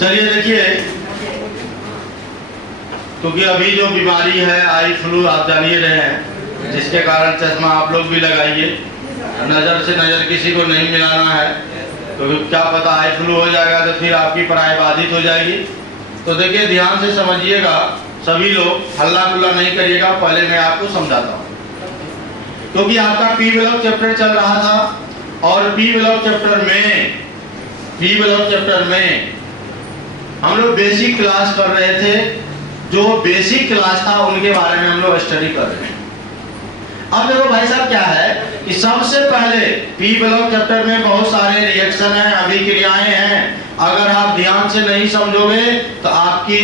चलिए देखिए, क्योंकि अभी जो बीमारी है आई फ्लू आप जान ही रहे हैं, जिसके कारण चश्मा आप लोग भी लगाइए। नज़र से नज़र किसी को नहीं मिलाना है, क्योंकि क्या पता आई फ्लू हो जाएगा तो फिर आपकी पढ़ाई बाधित हो जाएगी। तो देखिए ध्यान से समझिएगा, सभी लोग हल्ला गुल्ला नहीं करिएगा। पहले मैं आपको समझाता हूँ, क्योंकि आपका पी ब्लॉक चैप्टर चल रहा था और पी ब्लॉक चैप्टर में हम लोग बेसिक क्लास कर रहे थे। जो बेसिक क्लास था उनके बारे में हम लोग स्टडी कर रहे हैं। अब देखो भाई साहब, क्या है कि सबसे पहले पी ब्लॉक चैप्टर में बहुत सारे रिएक्शन हैं, अभिक्रियाएं हैं। अगर आप ध्यान से नहीं समझोगे तो आपकी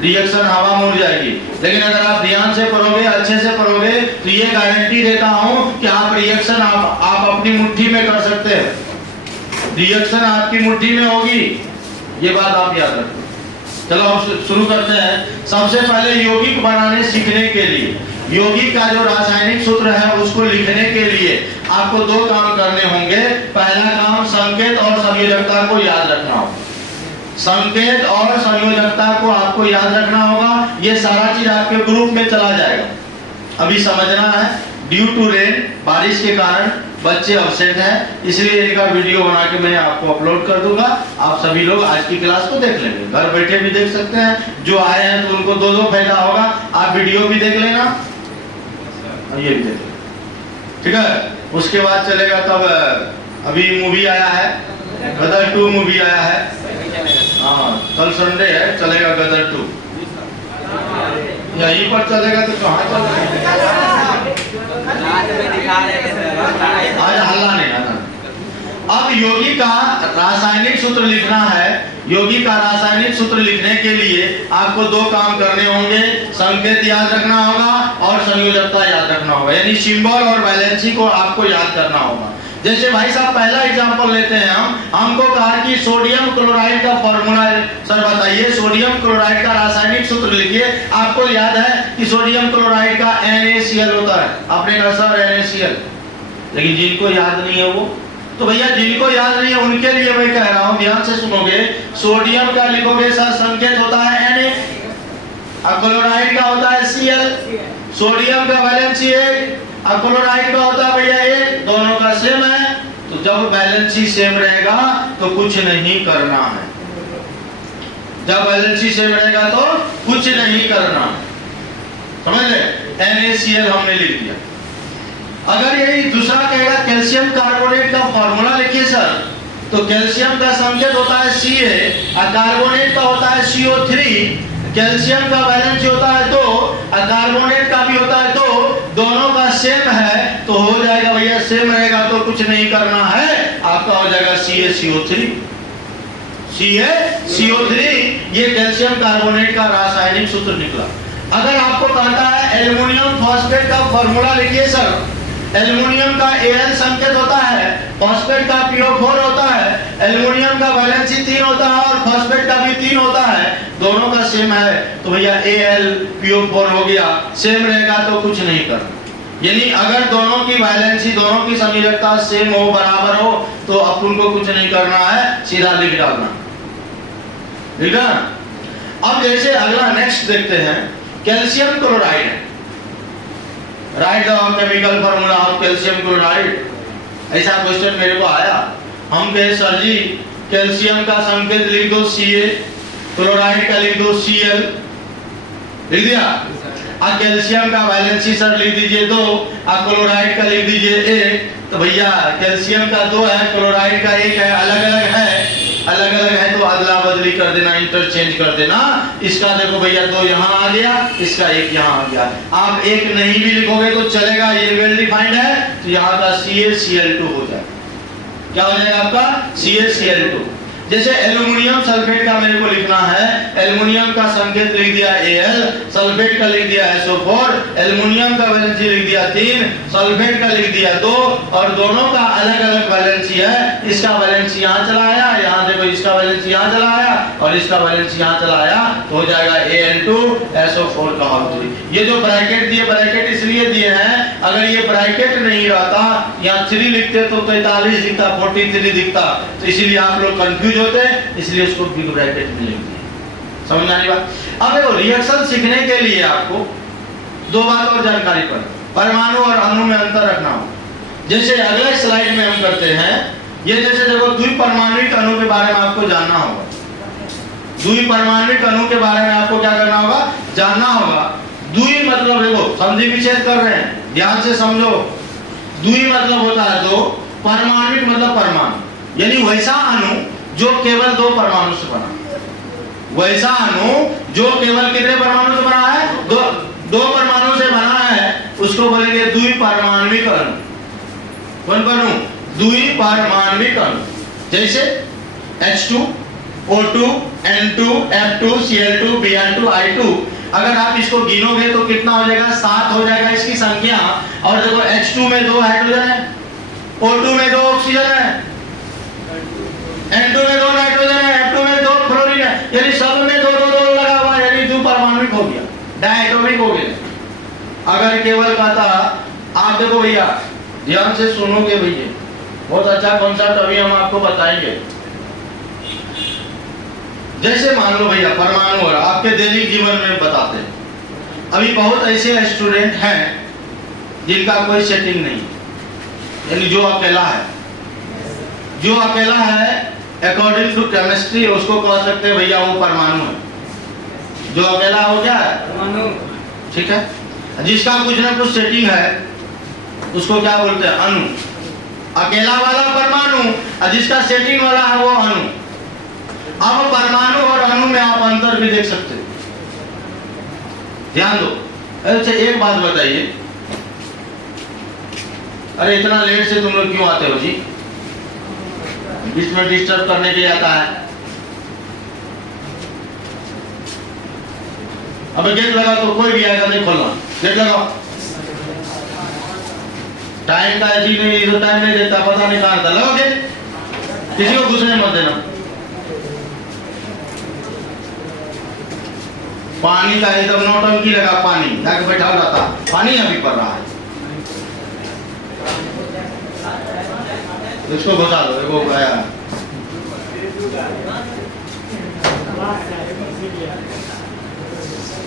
रिएक्शन हवा में उड़ जाएगी, लेकिन अगर आप ध्यान से पढ़ोगे, अच्छे से पढ़ोगे, तो ये गारंटी देता हूं कि आप रिएक्शन आप अपनी मुट्ठी में कर सकते हैं। रिएक्शन आपकी मुट्ठी में होगी, ये बात आप याद रखो। चलो अब शुरू करते हैं। सबसे पहले यौगिक बनाने सीखने के लिए, यौगिक का जो रासायनिक सूत्र है उसको लिखने के लिए आपको दो काम करने होंगे। पहला काम, संकेत और संयोजकता को याद रखना होगा। संकेत और संयोजकता को आपको याद रखना होगा। ये सारा चीज आपके ग्रुप में चला जाएगा। अभी समझना है, ड्यू टू रेन, बारिश के कारण बच्चे अब्सेंट हैं, इसलिए इनका वीडियो बना के मैं आपको अपलोड कर दूंगा। आप सभी लोग आज की क्लास को देख लेंगे, घर बैठे भी देख सकते हैं। जो आए हैं तो उनको दो फायदा होगा। आप वीडियो भी देख लेना और ये भी देख लेना, ठीक है। उसके बाद चलेगा तब, अभी मूवी आया है गदर 2 मूवी आया है। हाँ, कल संडे है, चलेगा गदर 2। यहीं पर चलेगा तो कहाँ चलेगा? आज हल्ला नहीं आना। अब यौगिक का रासायनिक सूत्र लिखना है। यौगिक का रासायनिक सूत्र लिखने के लिए आपको दो काम करने होंगे। संकेत याद रखना होगा और संयोजकता याद रखना होगा, यानी सिंबल और वैलेंसी को आपको याद करना होगा। जैसे भाई साहब पहला एग्जांपल लेते हैं हमको कहा कि सोडियम क्लोराइड का फॉर्मूला सर बताइए, सोडियम क्लोराइड का रासायनिक सूत्र लिखिए। आपको याद है कि सोडियम क्लोराइड का NaCl होता है। आपने कहा सर NaCl, लेकिन जिनको याद नहीं है वो, तो भैया जिनको याद नहीं है उनके लिए मैं कह रहा हूं, ध्यान से सुनोगे। सोडियम का लिखोगे सर संकेत होता है Na, और क्लोराइड का होता है Cl। सोडियम का वैलेंसी 1 और क्लोराइड का होता है भैया 1, दोनों का सेम है। तो जब वैलेंसी सेम रहेगा तो कुछ नहीं करना है। जब वैलेंसी सेम रहेगा तो कुछ नहीं करना, समझ ले। NaCl हमने लिख दिया। अगर यही दूसरा कहेगा कैल्शियम कार्बोनेट का फॉर्मूला लिखिए सर, तो कैल्शियम का संकेत होता है Ca और कार्बोनेट का होता है CO3। कैल्शियम का वैलेंसी होता है 2 और कार्बोनेट का भी होता है 2, दोनों का सेम है तो हो जाएगा भैया, सेम रहेगा तो कुछ नहीं करना है, आपका हो जाएगा CaCO3। CaCO3 ये कैल्शियम कार्बोनेट का रासायनिक सूत्र निकला। अगर आपको कहता है एल्युमिनियम फॉस्फेट का फॉर्मूला लिखिए सर, एल्युमिनियम का Al संकेत होता है, फॉस्फेट का PO4 होता है, एल्युमिनियम का वैलेंसी 3 होता है और फॉस्फेट का भी 3 होता है, दोनों का सेम है तो भैया Al PO4 हो गया, सेम रहेगा तो कुछ नहीं करना। यानी अगर दोनों की वैलेंसी, दोनों की संयोजकता सेम हो, बराबर हो, तो अपन को कुछ नहीं करना है, सीधा लिख डालना, ठीक है। अब जैसे अगला नेक्स्ट देखते हैं, calcium chloride. Right the chemical formula of calcium chloride. ऐसा क्वेश्चन मेरे को आया, हम कहे सर जी कैल्शियम का संकेत लिख दो Ca, क्लोराइड का लिख दो Cl, लिख दिया। अब कैल्शियम का वैलेंसी सर लिख दीजिए 2 और क्लोराइड का लिख दीजिए 1। तो भैया कैल्शियम का 2 है, क्लोराइड का 1 है, अलग अलग है तो अदला बदली कर देना, इंटरचेंज कर देना। इसका देखो भैया 2 यहाँ आ गया, इसका 1 यहाँ आ गया। आप 1 नहीं भी लिखोगे तो चलेगा, ये वेल डिफाइंड है, तो यहाँ का CaCl2 हो जाएगा। क्या हो जाएगा आपका? CaCl2। जैसे एल्युमिनियम सल्फेट का मेरे को लिखना है, एल्युमिनियम का संकेत लिख दिया Al, सल्फेट का लिख दिया SO4, एल्युमिनियम का वैलेंसी लिख दिया 3, सल्फेट का लिख दिया 2 और दोनों का अलग अलग वैलेंसी है। इसका वैलेंसी यहाँ चला आया, यहाँ देखो इसका वैलेंसी यहाँ चला आया और इसका वैलेंसी यहाँ चला आया, तो हो जाएगा Al2SO4 का ऑक्सीजन। ये जो ब्रैकेट दिए, ब्रैकेट इसलिए दिए हैं, अगर ये ब्रैकेट नहीं रहता, यहाँ 3 लिखते तो 43 दिखता, 43 दिखता, तो इसीलिए आप लोग कंफ्यूज होते हैं, इसलिए उसको बिग ब्रैकेट में लिख दिया। समझ आने बात। अब देखो रिएक्शन सीखने के लिए आपको दो बात और जानकारी पड़े, परमाणु और अणु में अंतर रखना हो। जैसे अगले स्लाइड में हम करते हैं, ये जैसे देखो द्विपरमाणुक अणु के बारे में आपको जानना होगा। द्विपरमाणुक अणु के बारे में आपको क्या करना होगा, जानना होगा। द्वि मतलब देखो संधि विच्छेद कर रहे हैं, ध्यान से समझो। द्वि मतलब होता है दो, परमाणुक मतलब परमाणु, यानी वैसा अणु जो केवल दो परमाणु से बना। वैसा अणु जो केवल कितने परमाणु से बना है, दो परमाणु से बना है, उसको बोलेंगे द्विपरमाणुक अणु। कौन अणु? द्विपरमाणुक अणु। जैसे H2, O2, N2, F2, Cl2, Br2, I2। अगर आप इसको गिनोगे तो कितना हो जाएगा, 7 हो जाएगा इसकी संख्या। और देखो H2 में 2 हाइड्रोजन है, O2 में 2 ऑक्सीजन है, N2 में 2 नाइट्रोजन है, F2 में 2 फ्लोरीन है, यानी सब में 2 लगा हुआ है, यानी द्विपरमाणुक हो गया, डायटोमिक हो गया। अगर केवल कहता, आप देखो भैया ध्यान से सुनोगे भैया, बहुत अच्छा कॉन्सेप्ट अभी हम आपको बताएंगे। जैसे मान लो भैया परमाणु और आपके दैनिक जीवन में बताते हैं, अभी बहुत ऐसे स्टूडेंट हैं जिनका कोई सेटिंग नहीं, यानी जो अकेला है, जो अकेला है अकॉर्डिंग टू केमिस्ट्री उसको कह सकते हैं भैया वो परमाणु है। जो अकेला हो क्या है, परमाणु। ठीक है। जिसका कुछ ना कुछ सेटिंग है उसको क्या बोलते हैं, अणु। अकेला वाला परमाणु और जिसका सेटिंग वाला है वो अणु। अब परमाणु और अणु में आप अंतर भी देख सकते हो, ध्यान दो। अच्छा एक बात बताइए, अरे इतना लेट से तुम लोग क्यों आते हो जी? बीच में डिस्टर्ब करने के लिए आता है। अब गेट लगा तो कोई भी आएगा नहीं खोलना, गेट लगाओ। टाइम का ऐसी नहीं, तो टाइम नहीं देता, पता नहीं कहाँ था, लगाओ गेट, किसी को घुसने मत देना। पानी का एकदम नौटंकी लगा, पानी जाके बैठा हुआ था, पानी अभी पड़ रहा है, इसको घुसा दो। देखो गया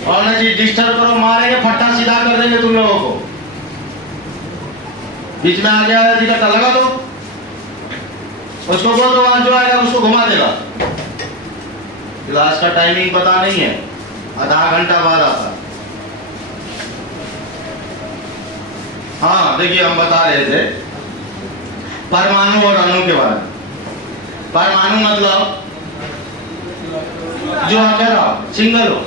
और ना जी डिस्टर्ब करो, मारेंगे, फट्टा सीधा कर देंगे तुम लोगों को। बीच में आ गया दिक्कत लगा दो, उसको बोल दो वहां जो आएगा उसको घुमा देगा। क्लास का टाइमिंग पता नहीं है, आधा घंटा बाद आता। हाँ देखिए हम बता रहे थे परमाणु और अणु के बारे में। परमाणु मतलब जो अकेला हो, सिंगल हो।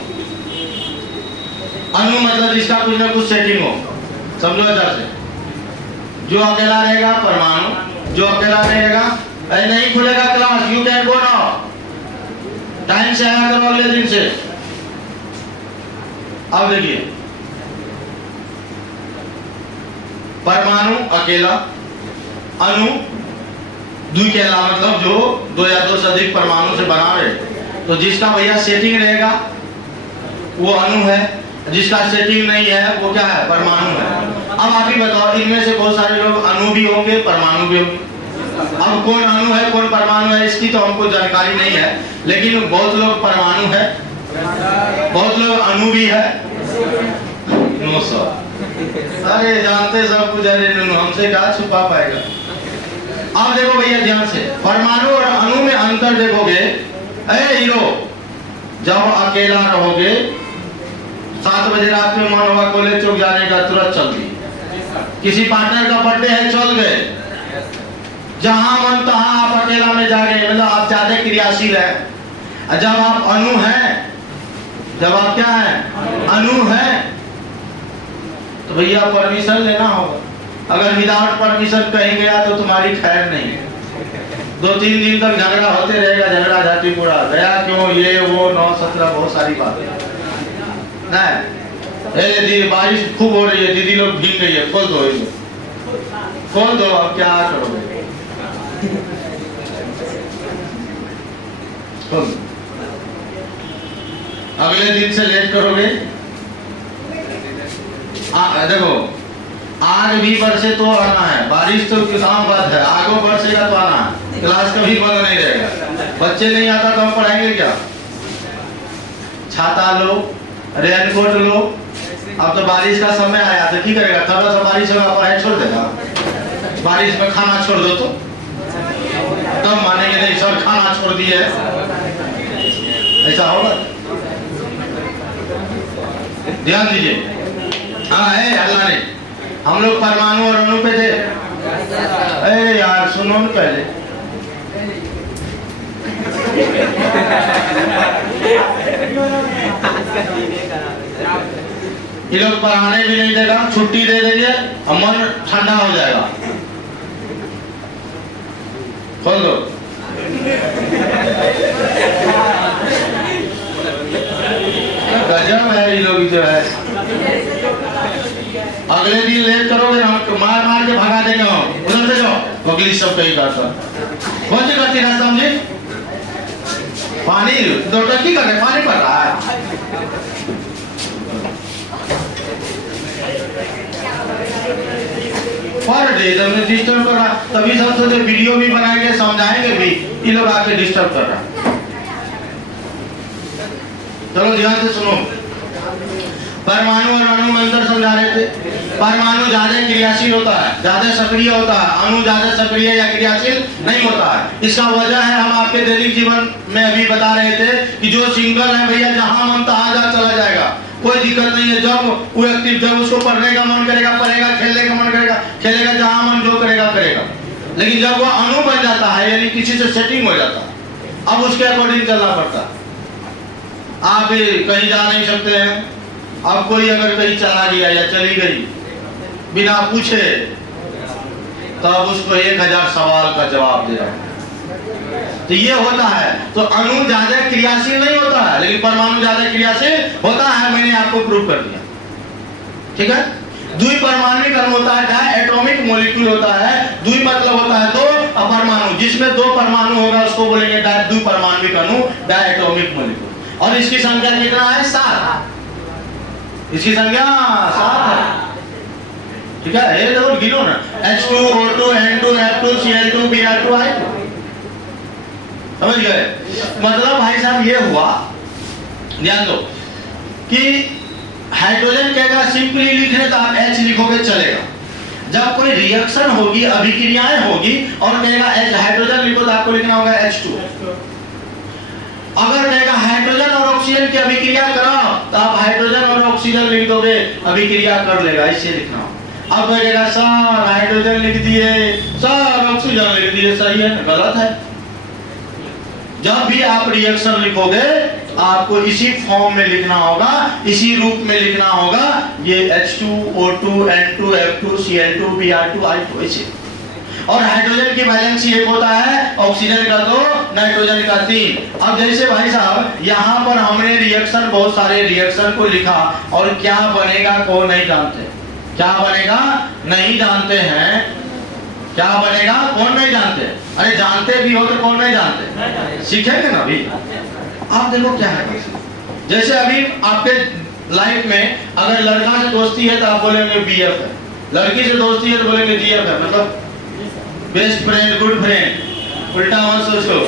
अणु मतलब जिसका कुछ ना कुछ सेटिंग हो, समझो इधर से। जो अकेला रहेगा परमाणु, जो अकेला रहेगा नहीं खुलेगा class, you can go now, time से आया करो अगले दिन से। अब देखिए परमाणु अकेला, अणु द्विकेला मतलब जो दो या दो से अधिक परमाणु से बना रहे। तो जिसका भैया सेटिंग रहेगा वो अणु है, जिसका सेटिंग नहीं है वो क्या है, परमाणु है। अब आप ही बताओ, इनमें से बहुत सारे लोग अणु भी होंगे परमाणु भी होंगे। अब कौन अणु है कौन परमाणु है इसकी तो हमको जानकारी नहीं है, लेकिन बहुत लोग परमाणु है, बहुत लोग अणु भी है। नो सर, अरे जानते सब कुछ, अरे हमसे क्या छुपा पाएगा। अब देखो भैया ध्यान से, परमाणु और अणु में अंतर देखोगे। अरे हीरो, जब अकेला रहोगे 7 बजे रात में मन होगा कॉलेज चौक जाने का, तुरंत चल दी। किसी पार्टनर का बर्थडे है, चल गए। जहां मन तहां आप अकेला में जा गए, मतलब आप ज्यादा क्रियाशील है। जब आप अणु हैं, जब आप क्या है, अणु है, तो भैया परमिशन लेना होगा। अगर विदाउट परमिशन कहीं गया तो तुम्हारी खैर नहीं। 2-3 दिन तक झगड़ा होते रहेगा, झगड़ा झाटी पूरा गया क्यों, ये वो 9-17 बहुत सारी बातें नहीं। दीदी बारिश खूब हो रही है, दीदी लोग भीग गई है, खोल दो खोल दो, अब क्या करोगे, खोल दो। अगले दिन से लेट करोगे। देखो आग भी बरसे तो आना है, बारिश तो किसान बात है, आगो बरसेगा तो आना है, क्लास कभी बंद नहीं रहेगा। बच्चे नहीं आता तो हम पढ़ाएंगे क्या? छाता लो, रेनकोट लो। अब तो बारिश का समय आया तो की करेगा? थोड़ा सा बारिश होगा पढ़ाई छोड़ देगा? बारिश में खाना छोड़ दो तो तब मानेंगे नहीं सर खाना छोड़ दिए, ऐसा होगा? ध्यान दीजिए। हाँ है अल्लाह ने, हम लोग परमाणु और अणु पे थे। अरे यार सुनो न पहले, ये लोग पढ़ाने भी नहीं देगा, छुट्टी दे देंगे और मन ठंडा हो जाएगा। खोल दो। गजब है ये लोग जो है। अगले दिन लेट करोगे हम मार मार के भगा देंगे, हम उधर से जाओ अगली सब कहीं करता कौन सी करती ना समझे? पानी दो टंकी कर रहे, पानी पड़ रहा है। पर डे तुमने डिस्टर्ब कर रहा, तभी सब सोचे वीडियो भी बनाएंगे समझाएंगे भी, ये लोग आके डिस्टर्ब कर रहा। चलो ध्यान से सुनो। परमाणु और अणु में अंतर समझा रहे थे। परमाणु ज्यादा क्रियाशील होता है, ज्यादा सक्रिय होता है, अणु ज्यादा सक्रिय या क्रियाशील नहीं होता है। इसका वजह है हम आपके दैनिक जीवन में अभी बता रहे थे कि जो सिंगल है भैया जहां मन तहां जा चला जाएगा, कोई दिक्कत नहीं है। जब वो एक्टिव, जब उसको पढ़ने का मन करेगा पढ़ेगा, खेलने का मन करेगा खेलेगा, जहां मन जो करेगा करेगा। लेकिन जब वो अणु बन जाता है यानी किसी से सेटिंग हो जाता है, अब उसके अकॉर्डिंग चलना पड़ता है। आप कहीं जा नहीं सकते हैं, अब कोई अगर कहीं चला गया या चली गई बिना पूछे तब उसको 1000 सवाल का जवाब दे रहा। तो ये होता है। तो अणु ज्यादा क्रियाशील नहीं होता है लेकिन परमाणु ज्यादा क्रियाशील होता है, मैंने आपको प्रूव कर दिया। ठीक है। द्विपरमाणविक अणु होता है, डायएटॉमिक मॉलिक्यूल होता है। द्वि मतलब होता है दो, अपरमाणु जिसमें दो परमाणु होगा उसको बोलेंगे द्विपरमाणविक अणु, डायएटॉमिक मॉलिक्यूल। और इसकी संख्या कितना है? 7। इसकी संख्या 7 है। ठीक है, ये देखो गिनो ना, H2, O2, N2, F2, Cl2, Br2, I2। समझ गए? मतलब भाई साहब ये हुआ, ध्यान दो कि हाइड्रोजन कहेगा सिंपली लिखने तो आप H लिखोगे चलेगा। जब कोई रिएक्शन होगी, अभिक्रियाएं होगी और कहेगा हाइड्रोजन लिखो तो आपको लिखना होगा H2। अगर कहेगा हाइड्रोजन और ऑक्सीजन की अभिक्रिया करो तो आप हाइड्रोजन और ऑक्सीजन लिख दोगे, अभिक्रिया कर लेगा, इसे लिखना। अब कहेगा सर हाइड्रोजन लिख दिए, सर ऑक्सीजन लिख दिए, सही है? गलत है। जब भी आप रिएक्शन लिखोगे आपको इसी फॉर्म में लिखना होगा, इसी रूप में लिखना होगा। ये H2, O2, N2, F2, Cl2, Br2, I2 ऐसे। और हाइड्रोजन की वैलेंस एक होता है, ऑक्सीजन का 2, नाइट्रोजन का 3। अब जैसे भाई साहब यहाँ पर हमने रिएक्शन, बहुत सारे रिएक्शन को लिखा और क्या बनेगा कौन नहीं जानते। क्या बनेगा नहीं जानते हैं, क्या बनेगा कौन नहीं जानते। अरे जानते भी हो तो कौन नहीं जानते, सीखेंगे ना अभी। आप देखो क्या है, जैसे अभी आपके लाइफ में अगर लड़का से दोस्ती है तो आप बोलेंगे BF है, लड़की से दोस्ती है तो बोलेंगे GF है, मतलब बेस्ट फ्रेंड, गुड फ्रेंड, उल्टा मत सोचो।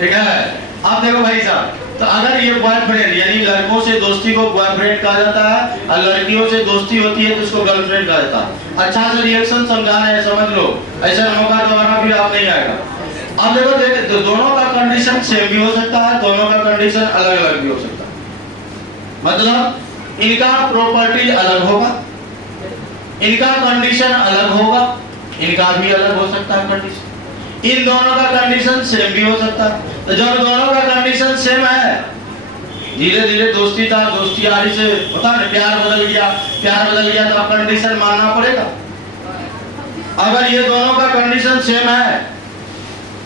ठीक है। आप देखो भाई साहब, तो अगर ये बॉयफ्रेंड यानी लड़कों से दोस्ती को बॉयफ्रेंड कहा जाता है और लड़कियों से दोस्ती होती है तो उसको गर्लफ्रेंड कहा जाता है। अच्छा से रिएक्शन समझाना है, समझ लो, ऐसा मौका दोबारा भी आप नहीं आएगा। अब देखो तो दोनों का कंडीशन सेम भी हो सकता है, दोनों का कंडीशन अलग अलग भी हो सकता है। मतलब इनका प्रॉपर्टी अलग होगा, इनका कंडीशन अलग होगा, इनका भी अलग हो सकता है कंडीशन। इन दोनों का कंडीशन सेम भी हो सकता है। तो जब दोनों का कंडीशन सेम है, धीरे धीरे दोस्ती था, दोस्ती आरी से होता है प्यार बदल गया, प्यार बदल गया तो कंडीशन मानना पड़ेगा। अगर ये दोनों का कंडीशन सेम है,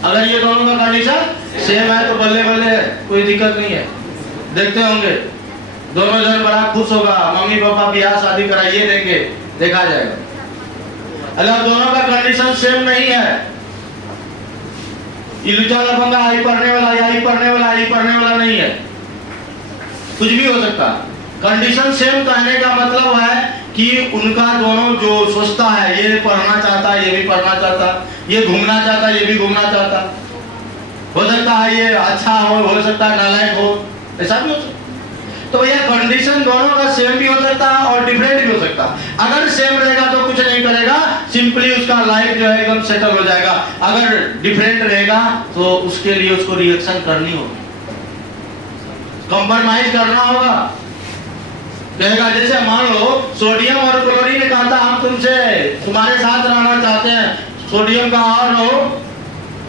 अगर ये दोनों का कंडीशन सेम है तो बल्ले बल्ले कोई दिक्कत नहीं है। देखते होंगे दोनों जन बड़ा खुश होगा, मम्मी पापा ब्याह शादी कराइए देंगे, देखा जाएगा। अगर दोनों का कंडीशन सेम नहीं है, इलूचा लफंगा आई पढ़ने वाला या आई पढ़ने वाला आई पढ़ने वाला नहीं है, कुछ भी हो सकता है। कंडीशन सेम कहने का मतलब है कि उनका दोनों जो सोचता है, ये पढ़ना चाहता है, ये भी पढ़ना चाहता, ये घूमना चाहता, ये भी घूमना चाहता, हो सकता है ये अच्छा हो सकता है नालायक हो, ऐसा भी हो सकता है। तो भैया कंडीशन दोनों का सेम भी हो सकता है और डिफरेंट भी हो सकता है। अगर सेम रहेगा तो कुछ नहीं करेगा, सिंपली उसका लाइफ जो है एकदम सेटल हो जाएगा। अगर डिफरेंट रहेगा तो उसके लिए उसको रिएक्शन करनी होगी, कंप्रोमाइज करना होगा। कहेगा जैसे मान लो सोडियम और क्लोरीन ने कहा था हम तुमसे तुम्हारे साथ रहना चाहते हैं, सोडियम का आर हो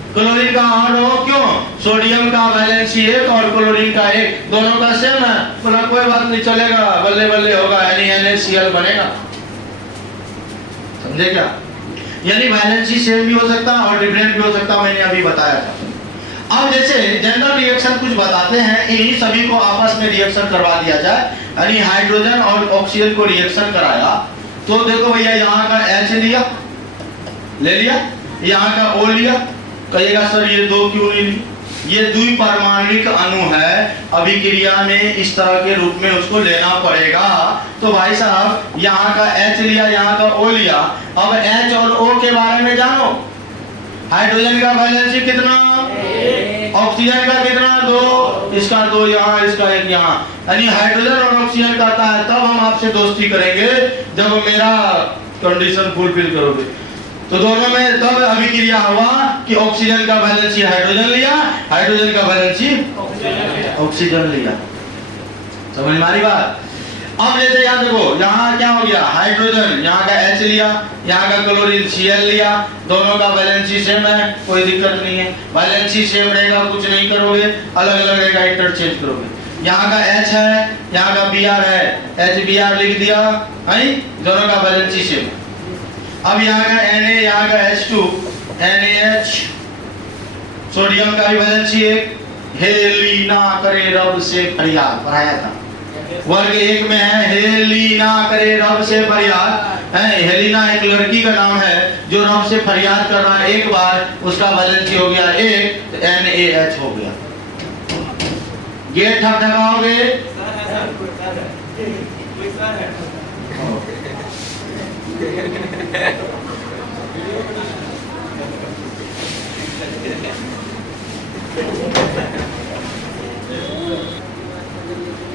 क्लोरीन का आर हो, क्यों? सोडियम का वैलेंसी 1 और क्लोरीन का 1, दोनों का सेम है। बोला कोई बात नहीं चलेगा, बल्ले बल्ले होगा, NaCl बनेगा। समझे क्या? यानी वैलेंसी सेम भी हो सकता है और डिफरेंट भी हो सकता है, मैंने अभी बताया था। अब जैसे जनरल रिएक्शन कुछ बताते हैं, इन्हीं सभी को आपस में रिएक्शन करवा दिया जाए, यानी हाइड्रोजन और ऑक्सीजन को रिएक्शन कराया तो देखो भैया यहाँ का H लिया, ले लिया, यहाँ का O लिया। कहिएगा सर ये दो क्यों नहीं ली? ये द्विपरमाणुक अणु है, अभिक्रिया में इस तरह के रूप में उसको लेना पड़ेगा। तो भाई साहब यहाँ का H लिया, यहाँ का O लिया। अब H और O के बारे में जानो। हाइड्रोजन का वैलेंसी कितना? ऑक्सीजन का कितना? 2, इसका 2 यहाँ, इसका 1 यहाँ। यानी हाइड्रोजन और ऑक्सीजन कहता है तब हम आपसे दोस्ती करेंगे जब मेरा कंडीशन फुलफिल करोगे। तो दोनों में तब अभिक्रिया हुआ कि ऑक्सीजन का वैलेंसी हाइड्रोजन लिया, हाइड्रोजन का वैलेंसी ऑक्सीजन लिया। समझ में आ रही बात? अब जैसे यहाँ देखो, यहाँ क्या हो गया? हाइड्रोजन, यहाँ का H लिया, यहाँ का क्लोरीन Cl लिया, दोनों का वैलेंसी सेम है, कोई दिक्कत नहीं है। वैलेंसी सेम रहेगा, कुछ नहीं करोगे, अलग अलग रहेगा, इंटरचेंज करोगे। यहाँ का H है, यहाँ का Br है, HBr लिख दिया, है, दोनों का वैलेंसी सेम। अब यहाँ का Na, यहाँ का H2, NaH, सोडियम का भी वैलेंसी 1। हेलिना करे रब से फरियाद, पढ़ाया था। वर्ग 1 में है हेलिना करे रब से फरियाद। हेलिना एक लड़की का नाम है जो रब से फरियाद कर रहा है, एक बार उसका वैलेंसी हो गया 1, तो NaH हो गया। गेट ठकाओगे?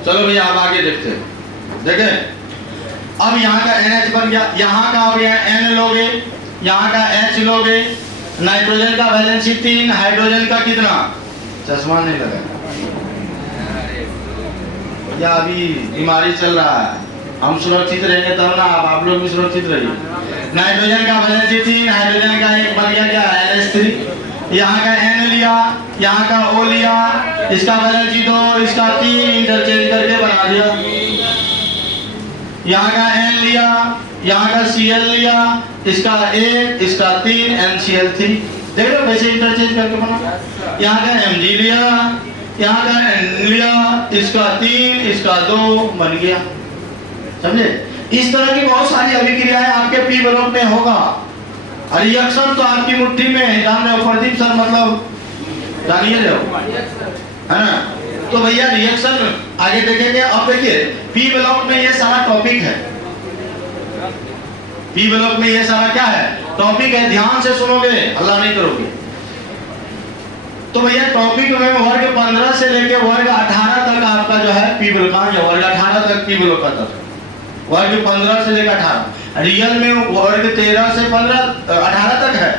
चलो भैया आप आगे देखते हैं। देखें अब यहाँ का NH बन गया, यहाँ का हो गया N लोगे, यहाँ का H लोगे। नाइट्रोजन का वैलेंसी 3, हाइड्रोजन का कितना? चश्मा नहीं लगा या अभी बीमारी चल रहा है, हम सुरक्षित रहेंगे तब ना, आप लोग भी सुरक्षित रहिए। नाइट्रोजन का वैलेंसी 3, हाइड्रोजन का 1 बन गया क्या? NH3। यहाँ का N लिया, यहाँ का O लिया, इसका वैलेंसी 2, इसका 3, इंटरचेंज करके बना दिया। यहाँ का N लिया, यहाँ का Cl लिया, इसका 1, इसका 3, NCl3। देख लो वैसे इंटरचेंज करके बना। यहाँ का Mg लिया, यहाँ का N लिया, इसका 3, इसका 2 बन गया। समझे? इस तरह की बहुत सारी अभिक्रियाएं आपके पी ब्लॉक में होगा। रिएक्शन तो आपकी मुट्ठी में है, जान रहे हो प्रदीप सर, मतलब जानिए रहो, है ना? तो भैया रिएक्शन आगे देखेंगे। अब देखिए पी ब्लॉक में ये सारा टॉपिक है, पी ब्लॉक में ये सारा क्या है? टॉपिक है। ध्यान से सुनोगे, अल्लाह नहीं करोगे। तो भैया टॉपिक में वर्ग 15 से लेकर वर्ग 18 तक आपका जो है पी ब्लॉक, वर्ग 18 तक पी ब्लॉक आता है। वर्ग 15 से लेकर 18, रियल में वर्ग 13 से 18 तक है,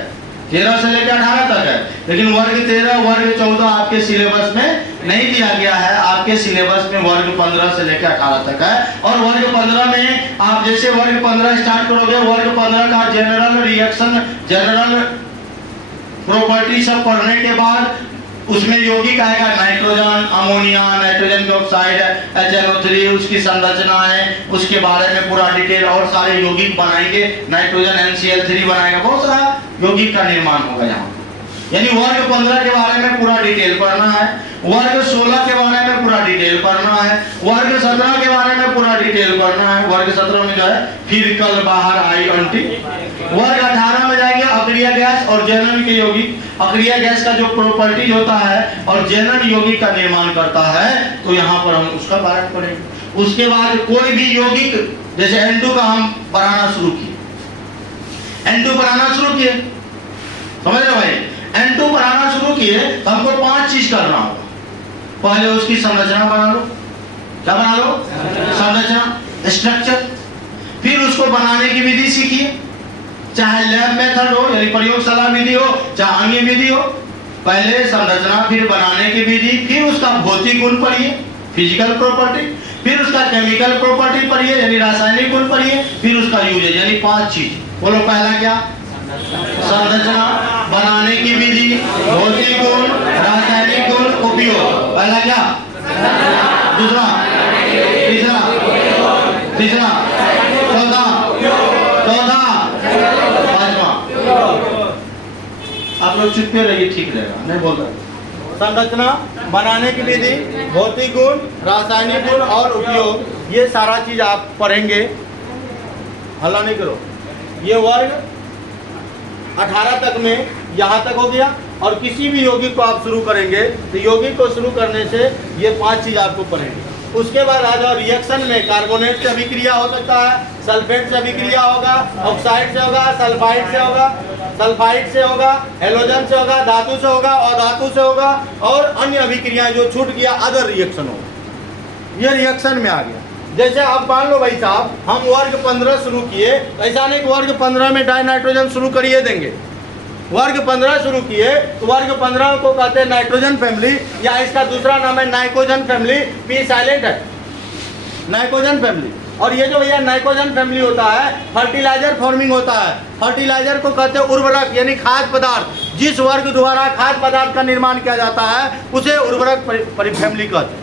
13 से लेकर 18 तक है। लेकिन वर्ग 13, वर्ग 14 आपके सिलेबस में नहीं दिया गया है। आपके सिलेबस में वर्ग 15 से लेकर 18 तक है। और वर्ग 15 में आप जैसे वर्ग 15 स्टार्ट करोगे, वर्ग 15 का जनरल रिएक्शन, जनरल प्रॉपर्टी सब पढ़ने के बाद उसमें यौगिक आएगा nitrogen, ammonia, nitrogen oxide, HNO3, उसकी संरचना है, उसके बारे में पूरा डिटेल और सारे यौगिक बनाएंगे। नाइट्रोजन NCl3 बनाएगा, बहुत सारा यौगिक का निर्माण होगा यहाँ। यानी वर्ग 15 के बारे में पूरा डिटेल पढ़ना है, वर्ग 16 के बारे में पूरा डिटेल पढ़ना है, वर्ग 17 के बारे में पूरा डिटेल पढ़ना है। वर्ग 17 में जो है फिर कल बाहर आई अंटी। वर्ग 18 में जाएंगे अक्रिय गैस और जैनन के यौगिक। अक्रिय गैस का जो प्रॉपर्टी होता है और जैनन यौगिक का निर्माण करता है, तो यहाँ पर हम उसका बारे में पढ़ेंगे। उसके बाद कोई भी यौगिक, जैसे N2 का हम पढ़ाना शुरू किए, N2 पढ़ाना शुरू किए, समझ रहे भाई? N2 बनाना शुरू किए तो हमको 5 चीज करना होगा। पहले उसकी संरचना बना लो। क्या बना लो? संरचना, स्ट्रक्चर। फिर उसको बनाने की विधि सीखिए, चाहे लैब मेथड हो यानी प्रयोगशाला विधि हो, चाहे अन्य विधि हो। पहले संरचना, फिर बनाने की विधि, फिर उसका भौतिक गुण पढ़िए, फिजिकल प्रॉपर्टी, फिर उसका केमिकल प्रॉपर्टी पढ़िए यानी रासायनिक गुण पढ़िए, फिर उसका यूजेज यानी 5 चीज। बोलो पहला क्या? संरचना, बनाने की विधि, भौतिक गुण, रासायनिक गुण, उपयोग। पहला क्या? दूसरा, तीसरा, चौथा, पांचवा। आप लोग चुप रहिए, ठीक रहेगा, नहीं बोल रहा। संरचना, बनाने की विधि, भौतिक गुण, रासायनिक गुण और उपयोग, ये सारा चीज आप पढ़ेंगे। हल्ला नहीं करो। ये वर्ग 18 तक में यहाँ तक हो गया। और किसी भी यौगिक को आप शुरू करेंगे तो यौगिक को शुरू करने से ये 5 चीज आपको पढ़ेंगे। उसके बाद आ जाओ रिएक्शन में। कार्बोनेट से अभिक्रिया हो सकता है, सल्फेट से अभिक्रिया होगा, ऑक्साइड से होगा, सल्फाइड से होगा, हेलोजन से होगा, धातु से होगा, अधातु से होगा और अन्य अभिक्रियाएं जो छूट गया अदर रिएक्शन होगा। ये रिएक्शन में आ गया। जैसे आप मान लो भाई साहब, हम वर्ग 15 शुरू किए, ऐसा नहीं कि वर्ग 15 में डाई नाइट्रोजन शुरू करिए देंगे। वर्ग 15 शुरू किए तो वर्ग 15 को कहते हैं नाइट्रोजन फैमिली, या इसका दूसरा नाम है नाइकोजन फैमिली। पी साइलेंट है, नाइकोजन फैमिली। और ये जो भैया नाइकोजन फैमिली होता है, फर्टिलाइजर फॉर्मिंग होता है। फर्टिलाइजर को कहते हैं उर्वरक यानी खाद्य पदार्थ। जिस वर्ग द्वारा खाद्य पदार्थ का निर्माण किया जाता है उसे उर्वरक फैमिली कहते हैं।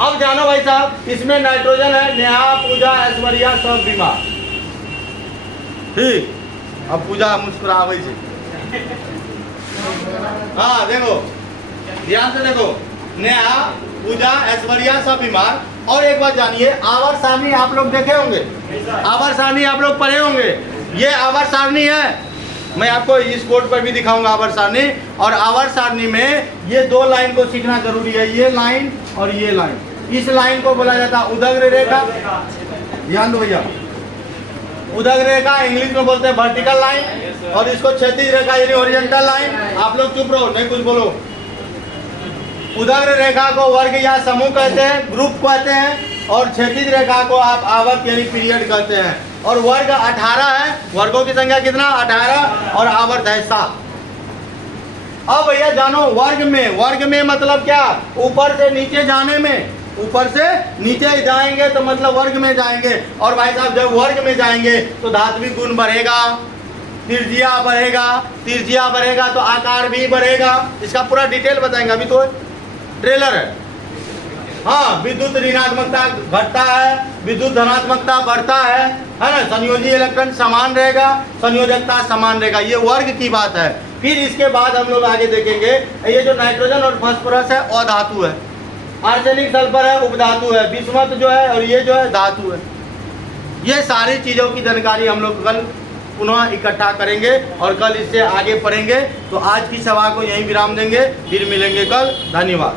अब जानो भाई साहब, इसमें नाइट्रोजन है, नेहा, पूजा, ऐश्वर्या, सब बीमार। ठीक, अब पूजा मुस्कुरावे से। हाँ देखो, ध्यान से देखो, नेहा, पूजा, ऐश्वर्या सब बीमार। और एक बात जानिए, आवर्त सारणी आप लोग देखे होंगे, आवर्त सारणी आप लोग पढ़े होंगे। ये आवर्त सारणी है, मैं आपको इस बोर्ड पर भी दिखाऊंगा आवर्त सारणी। और आवर्त सारणी में ये 2 लाइन को सीखना जरूरी है, ये लाइन और ये लाइन। इस लाइन को बोला जाता है उदग्र रेखा। ध्यान दो भैया, उदग्र रेखा इंग्लिश में बोलते हैं वर्टिकल लाइन, और इसको क्षैतिज रेखा यानी हॉरिजॉन्टल लाइन। आप लोग चुप रहो, नहीं कुछ बोलो। उदग्र रेखा को वर्ग या समूह कहते हैं, ग्रुप कहते हैं, और क्षैतिज रेखा को आप आवर्त यानी पीरियड कहते हैं। और वर्ग 18 है, वर्गों की संख्या कितना? 18, और आवर्त है 7। अब भैया जानो, वर्ग में मतलब क्या? ऊपर से नीचे जाने में। ऊपर से नीचे जाएंगे तो मतलब वर्ग में जाएंगे। और भाई साहब जब वर्ग में जाएंगे तो धात्विक गुण बढ़ेगा, त्रिज्या बढ़ेगा तो आकार भी बढ़ेगा। इसका पूरा डिटेल बताएंगे, अभी तो ट्रेलर है। हाँ, विद्युत ऋणात्मकता घटता है, विद्युत धनात्मकता बढ़ता है ना। संयोजी इलेक्ट्रॉन समान रहेगा, संयोजकता समान रहेगा। ये वर्ग की बात है। फिर इसके बाद हम लोग आगे देखेंगे, ये जो नाइट्रोजन और फास्फोरस है अधातु है, आर्सेनिक सल्फर है उपधातु है, बिस्मथ जो है और ये जो है धातु है। ये सारी चीज़ों की जानकारी हम लोग कल पुनः इकट्ठा करेंगे और कल इससे आगे पढ़ेंगे। तो आज की सभा को यहीं विराम देंगे, फिर मिलेंगे कल। धन्यवाद।